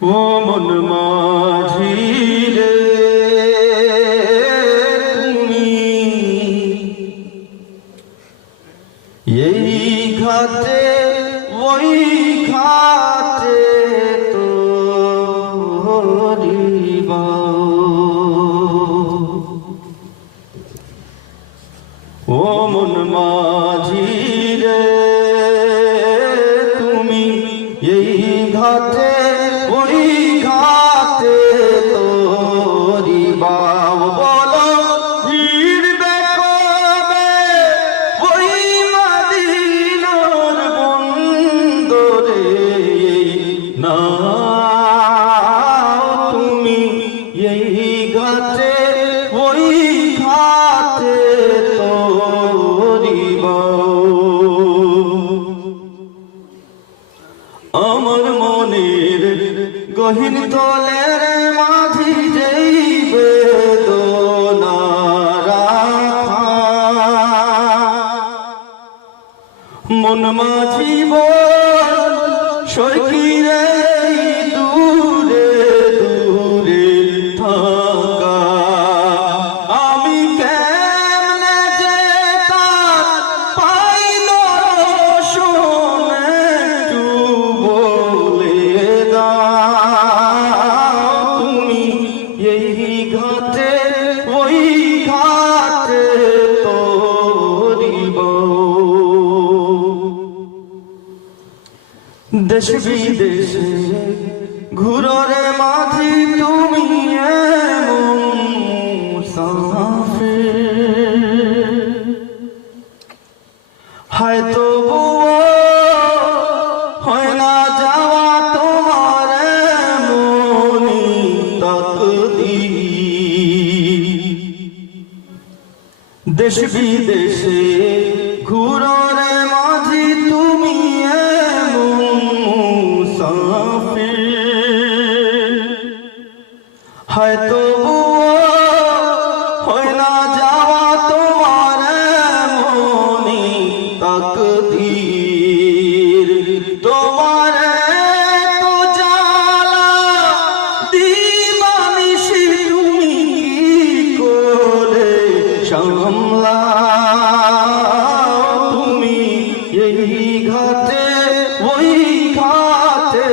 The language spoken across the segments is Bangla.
ও মন মাঝি রে তুমি এই ঘাটে ওই ঘাটে তোরিবা ও মন মাঝি রে তুমি এই ঘাটে ওই ঘাটে তোরিবা বলো ফিরবে কবে ওই মদিনার বন্দরে না তুমি এই ঘাটে ওই ঘাটে তোরিবা আমার মনের গহীন তলের মাঝি যেই বেদনা রাখা মন মাঝি বল সখীরে দূরে দূরে থাকা আমি কেমনে যে তার পাইল শোনে তু বলে দাও তুমি এই ঘাটে ওই ঘাটে তোরিবা দেশ বিদেশে ঘুররে মাঝি তুমি এমন মুসাফির হয়তো হয় না যাওয়া তোমার এমনই তাকদীর দেশ বিদেশে ঘুররে মাঝি তুমি হয়তো হয় না যাওয়া তোমার মনি তাকদীর তোমার তো জ্বালা দিবানিশি তুমি কি করে সামলাও তুমি এই ঘাটে ওই ঘাটে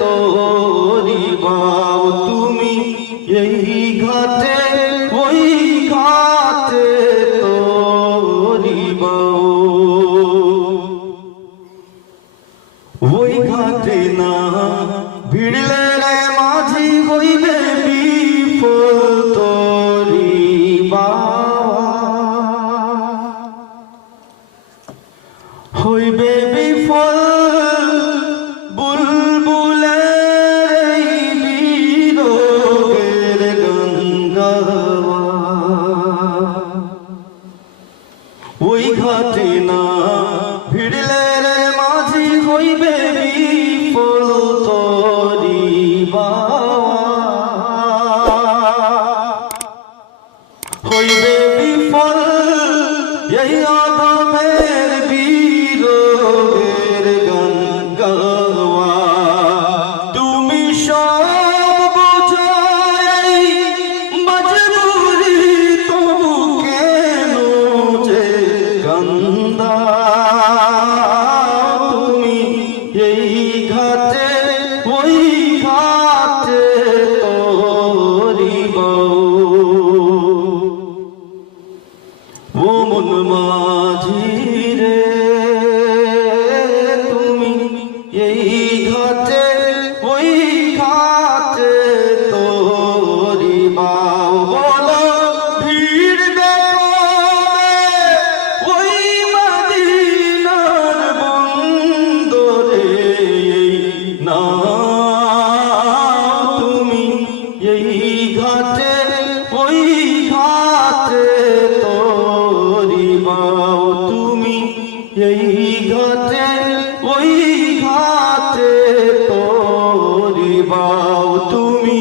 তোরিবা তুমি এই ঘাটে ওই ঘাটে তোরিবা ওই ঘাটে না ভিড়লে রে মাঝি হইবে বিফল তোরিবা হইবে বিফল বুলবুলের বিরোগের গঙ্গাওয়া ওই ঘাটে না ভিড়লে রে মাঝি হইবে বিফল তোরিবা হইবে বিফল এই অধমের বিরোগের গঙ্গাওয়া তুমি সব বুঝো এই মজবুরি তবু কেন যে কান্দা তুমি এই ঘাটে ওই ঘাটে তোরিবা ও মন মাঝি রে তুমি এই ঘাটে ওই ঘাটে তোরিবা বলো ভিড়বে কবে ওই মদিনার বন্দরে না তুমি এই ঘাটে ওই ঘাটে তোরিবা তুমি এই ঘাটে ওই ঘাটে তোরিবা তুমি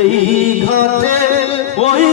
এই ঘাটে ওই